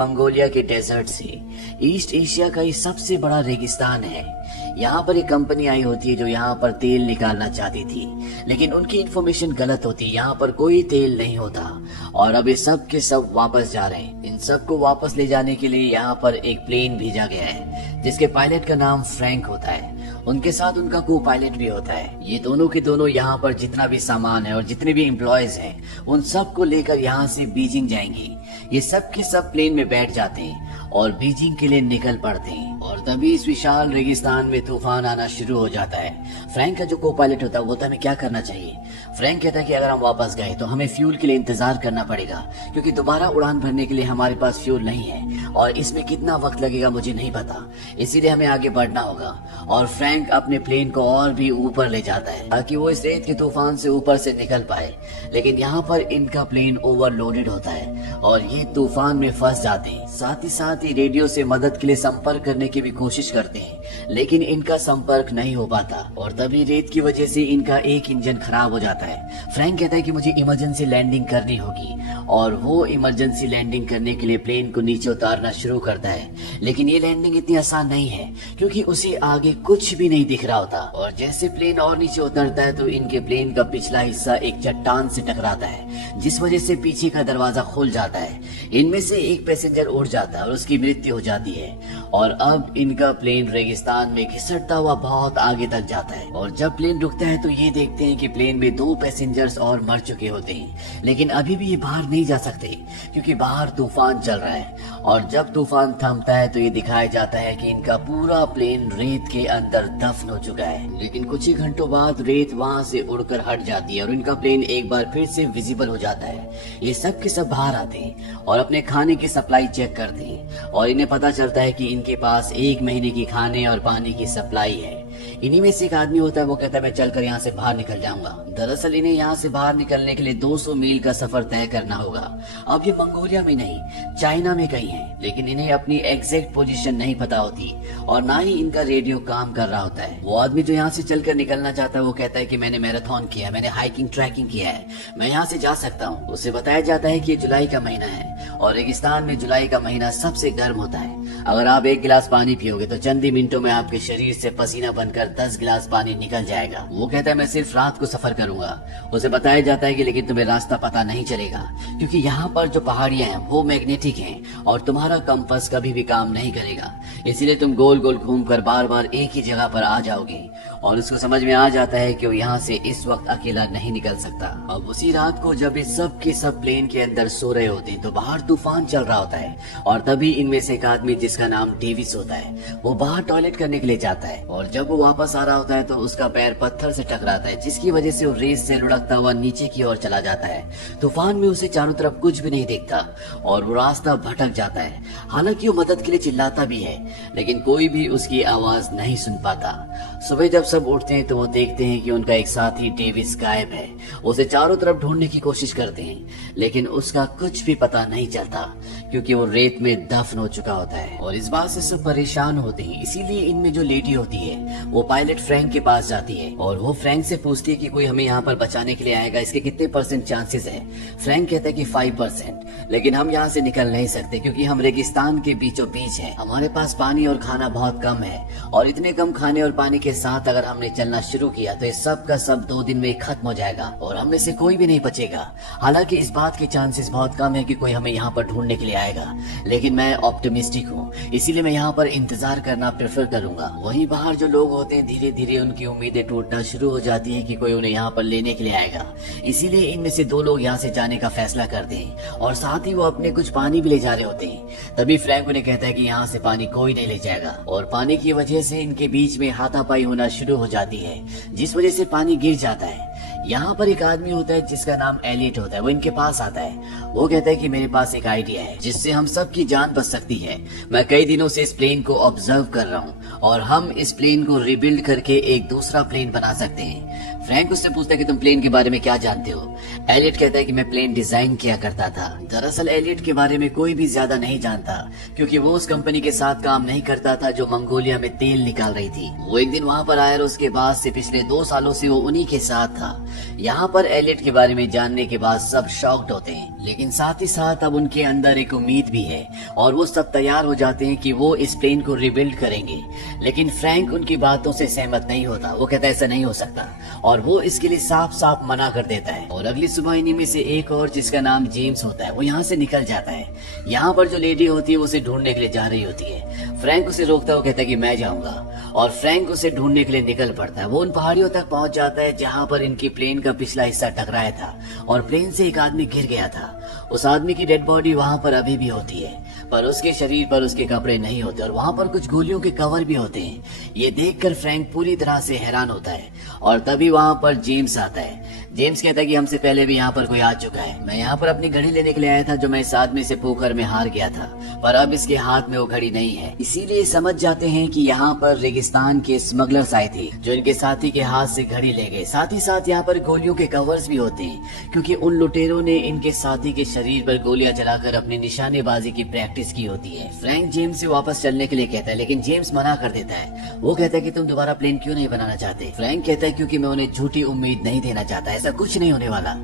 Mongolia के desert से। East Asia का ये सबसे बड़ा रेगिस्तान है। यहाँ पर एक कंपनी आई होती है जो यहाँ पर तेल निकालना चाहती थी, लेकिन उनकी इन्फॉर्मेशन गलत होती है, यहाँ पर कोई तेल नहीं होता। और अब ये सब के सब वापस जा रहे हैं। इन सबको वापस ले जाने के लिए यहाँ पर एक प्लेन भेजा गया है जिसके पायलट का नाम फ्रैंक होता है। उनके साथ उनका को पायलट भी होता है। ये दोनों के दोनों यहाँ पर जितना भी सामान है और जितने भी एम्प्लॉयज हैं उन सब को लेकर यहाँ से बीजिंग जाएंगे। ये सब के सब प्लेन में बैठ जाते हैं और बीजिंग के लिए निकल पड़ते हैं। और तभी इस विशाल रेगिस्तान में तूफान आना शुरू हो जाता है। फ्रैंक का जो को पायलट होता है वो बोलता है हमें क्या करना चाहिए। फ्रैंक कहता है कि अगर हम वापस गए तो हमें फ्यूल के लिए इंतजार करना पड़ेगा, क्योंकि दोबारा उड़ान भरने के लिए हमारे पास फ्यूल नहीं है और इसमें कितना वक्त लगेगा मुझे नहीं पता, इसीलिए हमें आगे बढ़ना होगा। और फ्रैंक अपने प्लेन को और भी ऊपर ले जाता है ताकि वो इस रेत के तूफान से ऊपर से निकल पाए। लेकिन यहाँ पर इनका प्लेन ओवरलोडेड होता है और ये तूफान में फंस जाते हैं। साथ ही रेडियो से मदद के लिए संपर्क करने की भी कोशिश करते हैं, लेकिन इनका संपर्क नहीं हो पाता। और तभी रेत की वजह से इनका एक इंजन खराब हो जाता है। फ्रैंक कहता है कि मुझे इमरजेंसी लैंडिंग करनी होगी और वो इमरजेंसी लैंडिंग करने के लिए प्लेन को नीचे उतारना शुरू करता है। लेकिन ये लैंडिंग इतनी आसान नहीं है क्योंकि उसे आगे कुछ भी नहीं दिख रहा होता। और जैसे प्लेन और नीचे उतरता है तो इनके प्लेन का पिछला हिस्सा एक चट्टान से टकराता है, जिस वजह से पीछे का दरवाजा खुल जाता है। इनमें से एक पैसेंजर उड़ जाता है और उसकी मृत्यु हो जाती है। और अब इनका प्लेन रेगिस्तान में घिसटता हुआ बहुत आगे तक जाता है। और जब प्लेन रुकता है तो ये देखते हैं कि प्लेन में 2 पैसेंजर्स और मर चुके होते हैं, लेकिन अभी भी ये बाहर नहीं जा सकते क्योंकि बाहर तूफान चल रहा है। और जब तूफान थमता है तो ये दिखाया जाता है कि इनका पूरा प्लेन रेत के अंदर दफन हो चुका है। लेकिन कुछ ही घंटों बाद रेत वहाँ से उड़कर हट जाती है और इनका प्लेन एक बार फिर से विजिबल हो जाता है। ये सब के सब बाहर आते हैं और अपने खाने की सप्लाई चेक करते हैं और इन्हें पता चलता है कि इनके पास 1 महीने की खाने और पानी की सप्लाई है। इन्हीं में से एक आदमी होता है, वो कहता है मैं चलकर यहाँ से बाहर निकल जाऊंगा। दरअसल इन्हें यहाँ से बाहर निकलने के लिए 200 मील का सफर तय करना होगा। अब ये मंगोलिया में नहीं, चाइना में कहीं है, लेकिन इन्हें अपनी एग्जैक्ट पोजीशन नहीं पता होती और ना ही इनका रेडियो काम कर रहा होता है। वो आदमी जो यहाँ से चलकर निकलना चाहता है वो कहता है कि मैंने मैराथन किया, मैंने हाइकिंग ट्रैकिंग किया है, मैं यहाँ से जा सकता हूँ। उसे बताया जाता है कि ये जुलाई का महीना है और रेगिस्तान में जुलाई का महीना सबसे गर्म होता है। अगर आप 1 गिलास पानी पियोगे तो चंद ही मिनटों में आपके शरीर से पसीना बनकर 10 गिलास पानी निकल जाएगा। वो कहता है मैं सिर्फ रात को सफर करूंगा। उसे बताया जाता है कि लेकिन तुम्हें रास्ता पता नहीं चलेगा क्योंकि यहाँ पर जो पहाड़ियां हैं वो मैग्नेटिक हैं और तुम्हारा कंपास कभी भी काम नहीं करेगा, इसीलिए तुम गोल गोल घूमकर बार बार एक ही जगह पर आ जाओगे। और उसको समझ में आ जाता है कि वो यहाँ से इस वक्त अकेला नहीं निकल सकता। अब उसी रात को जब इस सब के सब प्लेन के अंदर सो रहे होते हैं तो बाहर तूफान चल रहा होता है और तभी इनमें से एक आदमी जिसका नाम डेविस होता है वो बाहर टॉयलेट करने के लिए जाता है। और जब वो वापस आ रहा होता है तो उसका पैर पत्थर से टकराता है, जिसकी वजह से वो रेत से लुढ़कता हुआ नीचे की ओर चला जाता है। तूफान में उसे चारों तरफ कुछ भी नहीं दिखता और वो रास्ता भटक जाता है। हालांकि वो मदद के लिए चिल्लाता भी है, लेकिन कोई भी उसकी आवाज नहीं सुन पाता। सुबह जब सब उठते हैं तो वो देखते हैं कि उनका एक साथी डेविस गायब है। उसे चारों तरफ ढूंढने की कोशिश करते हैं, लेकिन उसका कुछ भी पता नहीं चलता क्योंकि वो रेत में दफन हो चुका होता है। और इस बात से सब परेशान होते हैं, इसीलिए इनमें जो लेडी होती है वो पायलट फ्रैंक के पास जाती है और वो फ्रैंक से पूछती है कि कोई हमें यहाँ पर बचाने के लिए आएगा, इसके कितने % चांसेस है। फ्रैंक कहता है कि 5%, लेकिन हम यहाँ से निकल नहीं सकते क्योंकि हम रेगिस्तान के बीचों बीच हैं। हमारे पास पानी और खाना बहुत कम है और इतने कम खाने और पानी के साथ अगर हमने चलना शुरू किया तो ये सब का सब 2 दिन में खत्म हो जाएगा और हम में से कोई भी नहीं बचेगा। हालांकि इस बात के चांसेस बहुत कम है कि कोई हमें यहाँ पर ढूंढने के लिए आएगा, लेकिन मैं ऑप्टिमिस्टिक हूँ, इसीलिए मैं यहाँ पर इंतजार करना प्रेफर करूंगा। वहीं बाहर जो लोग होते हैं धीरे धीरे उनकी उम्मीदें टूटना शुरू हो जाती है कि कोई उन्हें यहाँ पर लेने के लिए आएगा। इसीलिए इनमें से 2 लोग यहाँ से जाने का फैसला करते हैं और साथ ही वो अपने कुछ पानी भी ले जा रहे होते हैं। तभी फ्रैंक उन्हें कहता है कि यहाँ से पानी कोई नहीं ले जाएगा और पानी की वजह से इनके बीच में हाथापाई होना शुरू हो जाती है, जिस वजह से पानी गिर जाता है। यहाँ पर एक आदमी होता है जिसका नाम एलियट होता है, वो इनके पास आता है। वो कहता है कि मेरे पास एक आइडिया है जिससे हम सब की जान बच सकती है। मैं कई दिनों से इस प्लेन को ऑब्जर्व कर रहा हूँ और हम इस प्लेन को रिबिल्ड करके एक दूसरा प्लेन बना सकते हैं। फ्रैंक उससे पूछता है कि तुम प्लेन के बारे में क्या जानते हो। एलियट कहता है कि मैं प्लेन डिजाइन किया करता था। दरअसल एलियट के बारे में कोई भी ज्यादा नहीं जानता, क्योंकि वो उस कंपनी के साथ काम नहीं करता था जो मंगोलिया में तेल निकाल रही थी। वो एक दिन वहाँ पर आया और उसके बाद से पिछले 2 सालों से वो उन्हीं के साथ था। यहाँ पर एलियट के बारे में जानने के बाद सब शॉक्ड होते हैं, लेकिन साथ ही साथ अब उनके अंदर एक उम्मीद भी है और वो सब तैयार हो जाते हैं कि वो इस प्लेन को रिबिल्ड करेंगे। लेकिन फ्रैंक उनकी बातों से सहमत नहीं होता। वो कहता है ऐसा नहीं हो सकता और वो इसके लिए साफ साफ मना कर देता है। और अगली सुबह इन्हीं में से एक और, जिसका नाम जेम्स होता है, वो यहाँ से निकल जाता है। यहाँ पर जो लेडी होती है वो उसे ढूंढने के लिए जा रही होती है। फ्रैंक उसे रोकता है, वो कहता है कि मैं जाऊंगा और फ्रैंक उसे ढूंढने के लिए निकल पड़ता है। वो उन पहाड़ियों तक पहुंच जाता है जहाँ पर इनकी प्लेन का पिछला हिस्सा टकराया था और प्लेन से एक आदमी गिर गया था। उस आदमी की डेड बॉडी वहाँ पर अभी भी होती है, पर उसके शरीर पर उसके कपड़े नहीं होते और वहाँ पर कुछ गोलियों के कवर भी होते हैं। ये देखकर फ्रैंक पूरी तरह से हैरान होता है और तभी वहाँ पर जेम्स आता है। जेम्स कहता है कि हमसे पहले भी यहाँ पर कोई आ चुका है। मैं यहाँ पर अपनी घड़ी लेने के लिए आया था जो मैं इस आदमी से पोकर में हार गया था, पर अब इसके हाथ में वो घड़ी नहीं है। इसीलिए समझ जाते हैं कि यहाँ पर रेगिस्तान के स्मगलर्स आए थे जो इनके साथी के हाथ से घड़ी ले गए। साथ ही साथ यहाँ पर गोलियों के कवर्स भी होते हैं, क्योंकि उन लुटेरों ने इनके साथी के शरीर पर गोलियां चलाकर अपनी निशानेबाजी की प्रैक्टिस की होती है। फ्रैंक जेम्स से वापस चलने के लिए कहता है, लेकिन जेम्स मना कर देता है। वो कहता है कि तुम दोबारा प्लेन क्यों नहीं बनाना चाहते। फ्रैंक कहता है क्योंकि मैं उन्हें झूठी उम्मीद नहीं देना चाहता, ऐसा कुछ नहीं होने वाला।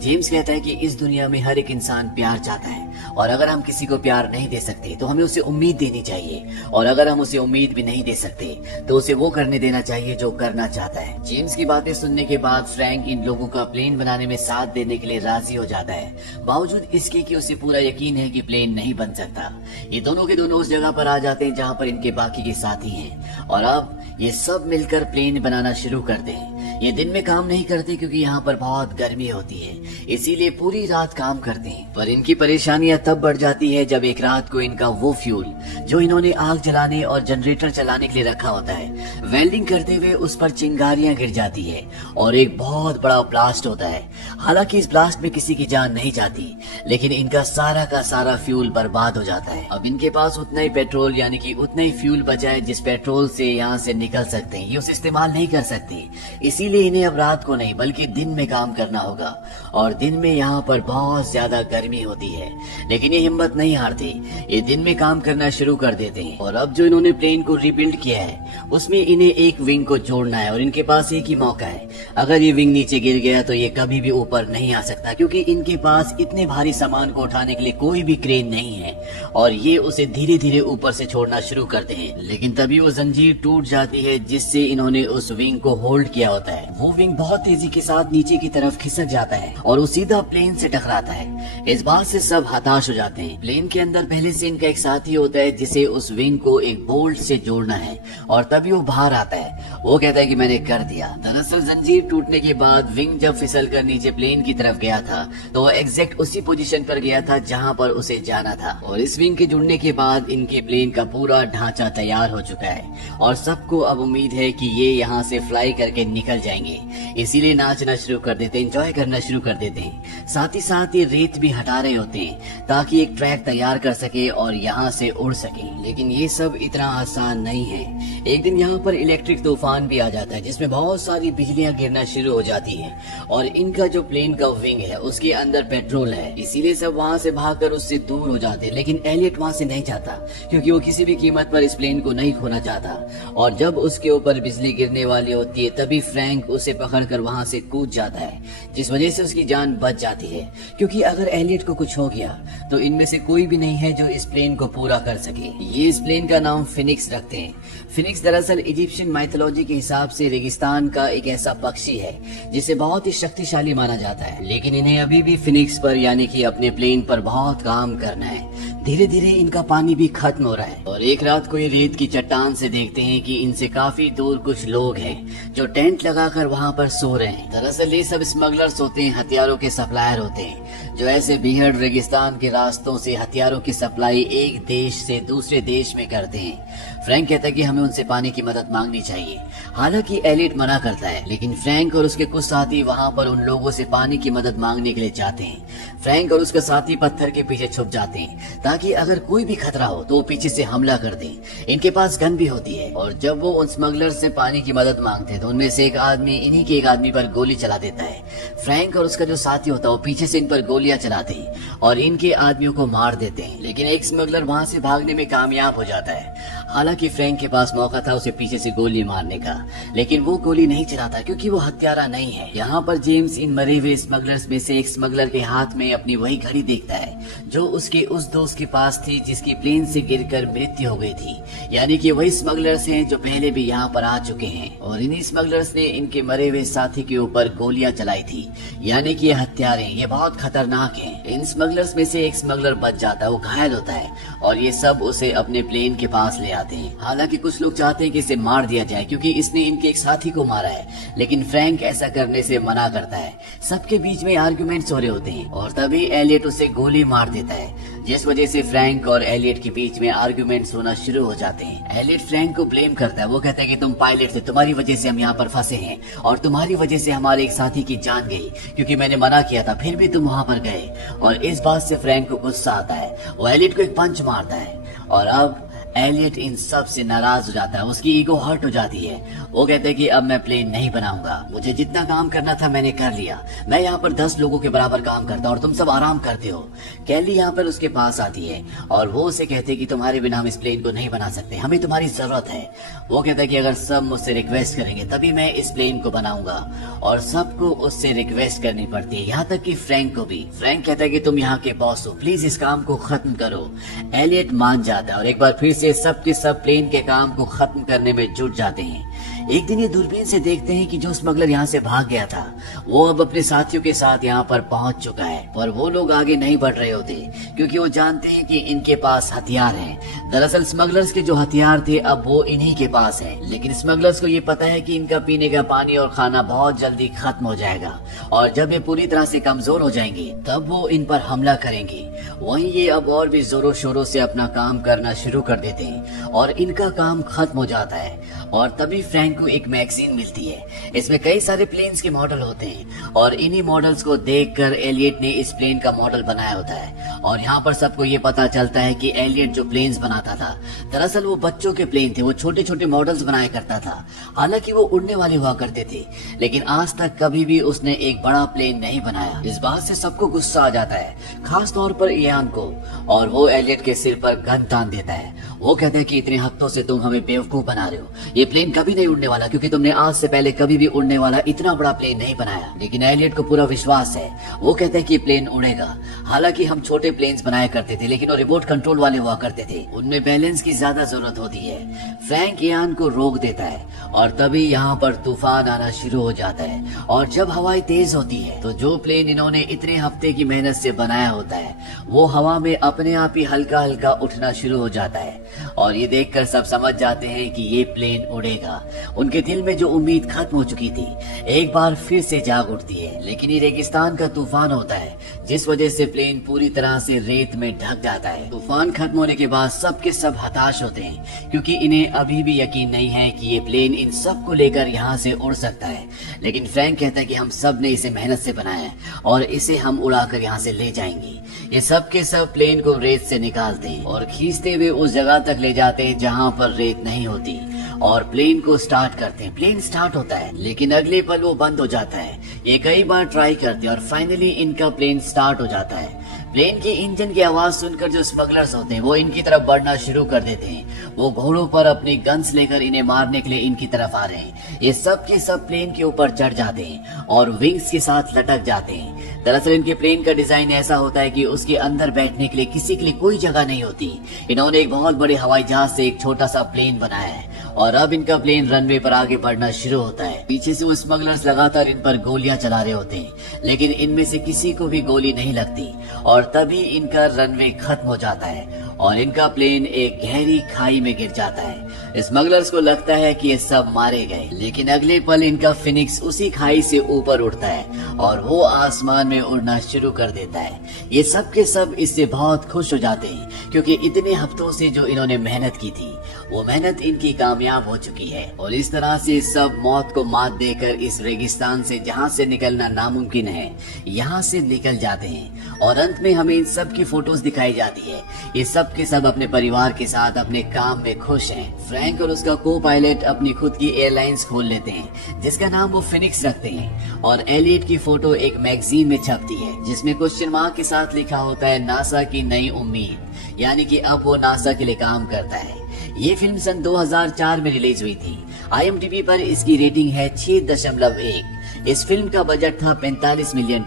जेम्स कहता है कि इस दुनिया में हर एक इंसान प्यार चाहता है और अगर हम किसी को प्यार नहीं दे सकते तो हमें उसे उम्मीद देनी चाहिए, और अगर हम उसे उम्मीद भी नहीं दे सकते तो उसे वो करने देना चाहिए जो करना चाहता है। जेम्स की बातें सुनने के बाद फ्रैंक इन लोगों का प्लेन बनाने में साथ देने के लिए राजी हो जाता है, बावजूद इसके कि उसे पूरा यकीन है कि प्लेन नहीं बन सकता। ये दोनों के दोनों उस जगह पर आ जाते हैं जहाँ पर इनके बाकी के साथी हैं और अब ये सब मिलकर प्लेन बनाना शुरू करते हैं। ये दिन में काम नहीं करते क्योंकि यहाँ पर बहुत गर्मी होती है, इसीलिए पूरी रात काम करते हैं। पर इनकी परेशानियां तब बढ़ जाती है जब एक रात को इनका वो फ्यूल जो इन्होंने आग जलाने और जनरेटर चलाने के लिए रखा होता है, वेल्डिंग करते हुए उस पर चिंगारियां गिर जाती है और एक बहुत बड़ा ब्लास्ट होता है। हालांकि इस ब्लास्ट में किसी की जान नहीं जाती, लेकिन इनका सारा का सारा फ्यूल बर्बाद हो जाता है। अब इनके पास उतना ही पेट्रोल यानी कि उतना ही फ्यूल बचा है जिस पेट्रोल से यहाँ से निकल सकते हैं। ये उसे इस्तेमाल नहीं कर सकते, इसीलिए इन्हें अब रात को नहीं बल्कि दिन में काम करना होगा और दिन में यहाँ पर बहुत ज्यादा गर्मी होती है। लेकिन ये हिम्मत नहीं हारते, ये दिन में काम करना शुरू कर देते हैं। और अब जो इन्होंने प्लेन को रिबिल्ड किया है उसमें इन्हें एक विंग को जोड़ना है और इनके पास एक ही मौका है। अगर ये विंग नीचे गिर गया तो ये कभी भी ऊपर नहीं आ सकता, क्योंकि इनके पास इतने भारी सामान को उठाने के लिए कोई भी क्रेन नहीं है और ये उसे धीरे धीरे ऊपर से छोड़ना शुरू करते हैं। लेकिन तभी वो जंजीर टूट जाती है जिससे इन्होंने उस विंग को होल्ड किया होता है। वो विंग बहुत तेजी के साथ नीचे की तरफ खिसक जाता है और वो सीधा प्लेन से टकराता है। इस बात से सब हताश हो जाते हैं। प्लेन के अंदर पहले से इनका एक साथी होता है जिसे उस विंग को एक बोल्ट से जोड़ना है और तभी वो बाहर आता है। वो कहता है कि मैंने कर दिया। दरअसल जंजीर टूटने के बाद विंग जब फिसल कर नीचे प्लेन की तरफ गया था तो वो एग्जैक्ट उसी पोजीशन पर गया था जहाँ पर उसे जाना था। और इस विंग के जुड़ने के बाद इनके प्लेन का पूरा ढांचा तैयार हो चुका है और सबको अब उम्मीद है कि ये यहाँ से फ्लाई करके निकल जाएंगे। इसीलिए नाचना शुरू कर देते हैं, एंजॉय करना शुरू कर देते हैं। साथ ही साथ ये रेत भी हटा रहे होते हैं ताकि एक ट्रैक तैयार कर सके और यहाँ से उड़ सके। लेकिन ये सब इतना आसान नहीं है। एक दिन यहाँ पर इलेक्ट्रिक तूफान भी आ जाता है जिसमें बहुत सारी बिजलियां गिरना शुरू हो जाती हैं और इनका जो प्लेन का विंग है उसके अंदर पेट्रोल है, इसीलिए सब वहाँ से भागकर उससे दूर हो जाते हैं। लेकिन एलियट वहाँ से नहीं जाता क्योंकि वो किसी भी कीमत पर इस प्लेन को नहीं खोना चाहता। और जब उसके ऊपर बिजली गिरने वाली होती है तभी फ्रैंक उसे पकड़कर वहाँ से कूद जाता है, जिस वजह से उसकी जान बच जाती है। क्योंकि अगर एलियट को कुछ हो गया तो इनमें से कोई भी नहीं है जो इस प्लेन को पूरा कर सके। ये इस प्लेन का नाम फिनिक्स रखते हैं। फिनिक्स दरअसल इजिप्शियन माइथोलॉजी के हिसाब से रेगिस्तान का एक ऐसा पक्षी है जिसे बहुत ही शक्तिशाली माना जाता है। लेकिन इन्हें अभी भी फिनिक्स पर यानी कि अपने प्लेन पर बहुत काम करना है। धीरे धीरे इनका पानी भी खत्म हो रहा है और एक रात को ये रेत की चट्टान से देखते हैं कि इनसे काफी दूर कुछ लोग हैं जो टेंट लगाकर वहाँ पर सो रहे हैं। दरअसल ये सब स्मगलर्स होते हैं, हथियारों के सप्लायर होते हैं जो ऐसे बेहद रेगिस्तान के रास्तों से हथियारों की सप्लाई एक देश से दूसरे देश में करते हैं। फ्रैंक कहता है कि हमें उनसे पानी की मदद मांगनी चाहिए। हालांकि एलियट मना करता है, लेकिन फ्रैंक और उसके कुछ साथी वहाँ पर उन लोगों से पानी की मदद मांगने के लिए जाते हैं। फ्रैंक और उसका साथी पत्थर के पीछे छुप जाते हैं ताकि अगर कोई भी खतरा हो तो वो पीछे से हमला कर दें। इनके पास गन भी होती है और जब वो उन स्मगलर से पानी की मदद मांगते हैं तो उनमें से एक आदमी इन्हीं के एक आदमी पर गोली चला देता है। फ्रैंक और उसका जो साथी होता है वो पीछे से इन पर गोलियां चलाते हैं और इनके आदमियों को मार देते हैं, लेकिन एक स्मगलर वहां से भागने में कामयाब हो जाता है। हालांकि फ्रैंक के पास मौका था उसे पीछे से गोली मारने का, लेकिन वो गोली नहीं चलाता क्योंकि वो हत्यारा नहीं है। यहाँ पर जेम्स इन मरे हुए स्मगलर्स में से एक स्मगलर के हाथ में अपनी वही घड़ी देखता है जो उसके उस दोस्त के पास थी जिसकी प्लेन से गिरकर मृत्यु हो गई थी। यानी कि वही स्मगलर्स हैं जो पहले भी यहाँ पर आ चुके हैं और इन्हीं स्मगलर्स ने इनके मरे हुए साथी के ऊपर गोलियां चलाई थी। यानी कि ये हत्यारे, ये बहुत खतरनाक हैं। इन स्मगलर्स में से एक स्मगलर बच जाता है, वो घायल होता है और ये सब उसे अपने प्लेन के पास ले आते हैं। हालांकि कुछ लोग चाहते हैं कि इसे मार दिया जाए क्योंकि इसने इनके एक साथी को मारा है, लेकिन फ्रैंक ऐसा करने से मना करता है। सबके बीच में आर्गुमेंट्स हो रहे होते हैं और तभी एलियट उसे गोली मार देता है, जिस वजह से फ्रैंक और एलियट के बीच में आर्गुमेंट्स होना शुरू हो जाते हैं। एलियट फ्रैंक को ब्लेम करता है, वो कहता है कि तुम पायलट थे, तुम्हारी वजह से हम यहाँ पर फंसे हैं और तुम्हारी वजह से हमारे एक साथी की जान गई क्योंकि मैंने मना किया था, फिर भी तुम वहाँ पर गए। और इस बात से फ्रैंक को गुस्सा आता है, वो एलियट को एक पंच मारता है और अब एलियट इन सब से नाराज हो जाता है, उसकी ईगो हर्ट हो जाती है। वो कहते हैं कि अब मैं प्लेन नहीं बनाऊंगा, मुझे जितना काम करना था मैंने कर लिया, मैं यहाँ पर 10 लोगों के बराबर काम करता हूँ और तुम सब आराम करते हो। कैली यहाँ पर उसके पास आती है और वो उसे कहते हैं कि तुम्हारे बिना हम इस प्लेन को नहीं बना सकते, हमें तुम्हारी जरूरत है। वो कहता है कि अगर सब मुझसे रिक्वेस्ट करेंगे तभी मैं इस प्लेन को बनाऊंगा और सबको उससे रिक्वेस्ट करनी पड़ती है, यहाँ तक कि फ्रैंक को भी। फ्रैंक कहता है कि तुम यहाँ के बॉस हो, प्लीज इस काम को खत्म करो। एलियट मान जाता है और एक बार फिर से सब के सब प्लेन के काम को खत्म करने में जुट जाते हैं। एक दिन ये दूरबीन से देखते हैं कि जो स्मगलर यहाँ से भाग गया था वो अब अपने साथियों के साथ यहाँ पर पहुंच चुका है, पर वो लोग आगे नहीं बढ़ रहे होते क्योंकि वो जानते हैं कि इनके पास हथियार हैं। दरअसल स्मगलर्स के जो हथियार थे अब वो इन्हीं के पास हैं, लेकिन स्मगलर्स को ये पता है कि इनका पीने का पानी और खाना बहुत जल्दी खत्म हो जाएगा और जब ये पूरी तरह से कमजोर हो जाएंगे तब वो इन पर हमला करेंगे। वहीं ये अब और भी जोरों शोरों से अपना काम करना शुरू कर देते हैं और इनका काम खत्म हो जाता है। और तभी फ्रैंक को एक मैगजीन मिलती है, इसमें कई सारे प्लेन्स के मॉडल होते हैं और इन्हीं मॉडल्स को देखकर एलियट ने इस प्लेन का मॉडल बनाया होता है। और यहाँ पर सबको ये पता चलता है कि एलियट जो प्लेन्स बनाता था दरअसल वो बच्चों के प्लेन थे, वो छोटे छोटे मॉडल्स बनाया करता था। हालांकि वो उड़ने वाले हुआ करते थे, लेकिन आज तक कभी भी उसने एक बड़ा प्लेन नहीं बनाया। इस बात से सबको गुस्सा आ जाता है, खास तौर पर इयान को, और वो एलियट के सिर पर गन तान देता है। वो कहता है कि इतने हफ्तों से तुम हमें बेवकूफ बना रहे हो, ये प्लेन कभी नहीं उड़ने वाला क्योंकि तुमने आज से पहले कभी भी उड़ने वाला इतना बड़ा प्लेन नहीं बनाया। लेकिन एलियट को पूरा विश्वास है, वो कहता है कि प्लेन उड़ेगा। हालांकि हम छोटे प्लेन्स बनाया करते थे लेकिन वो रिमोट कंट्रोल वाले हुआ करते थे, उनमें बैलेंस की ज्यादा जरूरत होती है। फ्रैंक इयान को रोक देता है और तभी यहाँ पर तूफान आना शुरू हो जाता है और जब हवाएं तेज होती है तो जो प्लेन इन्होंने इतने हफ्ते की मेहनत से बनाया होता है वो हवा में अपने आप ही हल्का हल्का उठना शुरू हो जाता है और ये देखकर सब समझ जाते हैं कि ये प्लेन उड़ेगा। उनके दिल में जो उम्मीद खत्म हो चुकी थी एक बार फिर से जाग उठती है, लेकिन ये रेगिस्तान का तूफान होता है जिस वजह से प्लेन पूरी तरह से रेत में ढक जाता है। तूफान खत्म होने के बाद सब के सब हताश होते हैं क्योंकि इन्हें अभी भी यकीन नहीं है कि ये प्लेन इन सब को लेकर यहाँ से उड़ सकता है। लेकिन फ्रैंक कहता है कि हम सब ने इसे मेहनत से बनाया है और इसे हम उड़ाकर यहाँ से ले जाएंगे। ये सब के सब प्लेन को रेत से निकालते हैं और खींचते हुए उस जगह तक ले जाते हैं जहाँ पर रेत नहीं होती और प्लेन को स्टार्ट करते हैं। प्लेन स्टार्ट होता है लेकिन अगले पल वो बंद हो जाता है। ये कई बार ट्राई करते हैं और फाइनली इनका प्लेन स्टार्ट हो जाता है। प्लेन के इंजन की आवाज सुनकर जो स्मगलर्स होते हैं वो इनकी तरफ बढ़ना शुरू कर देते हैं। वो घोड़ों पर अपनी गन्स लेकर इन्हें मारने के लिए इनकी तरफ आ रहे हैं। ये सब के सब प्लेन के ऊपर चढ़ जाते हैं और विंग्स के साथ लटक जाते हैं। दरअसल इनके प्लेन का डिजाइन ऐसा होता है कि उसके अंदर बैठने के लिए किसी के लिए कोई जगह नहीं होती। इन्होंने एक बहुत बड़े हवाई जहाज से एक छोटा सा प्लेन बनाया है और अब इनका प्लेन रनवे पर आगे बढ़ना शुरू होता है। पीछे से वो स्मगलर्स लगातार इन पर गोलियां चला रहे होते हैं लेकिन इनमें से किसी को भी गोली नहीं लगती और तभी इनका रनवे खत्म हो जाता है और इनका प्लेन एक गहरी खाई में गिर जाता है। स्मगलर्स को लगता है कि ये सब मारे गए, लेकिन अगले पल इनका फिनिक्स उसी खाई से ऊपर उड़ता है और वो आसमान में उड़ना शुरू कर देता है। ये सब के सब इससे बहुत खुश हो जाते हैं क्योंकि इतने हफ्तों से जो इन्होंने मेहनत की थी वो मेहनत इनकी कामयाब हो चुकी है। और इस तरह से सब मौत को मात देकर इस रेगिस्तान से जहाँ से निकलना नामुमकिन है यहाँ से निकल जाते हैं। और अंत में हमें इन सब की फोटोज दिखाई जाती है। ये सब के सब अपने परिवार के साथ अपने काम में खुश हैं। फ्रैंक और उसका को पायलट अपनी खुद की एयरलाइंस खोल लेते हैं जिसका नाम वो फिनिक्स रखते हैं। और एलियट की फोटो एक मैगजीन में छपती है जिसमें क्वेश्चन मार्क के साथ लिखा होता है नासा की नई उम्मीद, यानी कि अब वो नासा के लिए काम करता है। ये फिल्म सन 2004 में रिलीज हुई थी। IMDb पर इसकी रेटिंग है 6.1। इस फिल्म का बजट था $45 मिलियन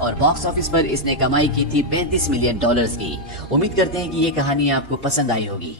और बॉक्स ऑफिस पर इसने कमाई की थी $35 मिलियन की। उम्मीद करते हैं कि ये कहानी आपको पसंद आई होगी।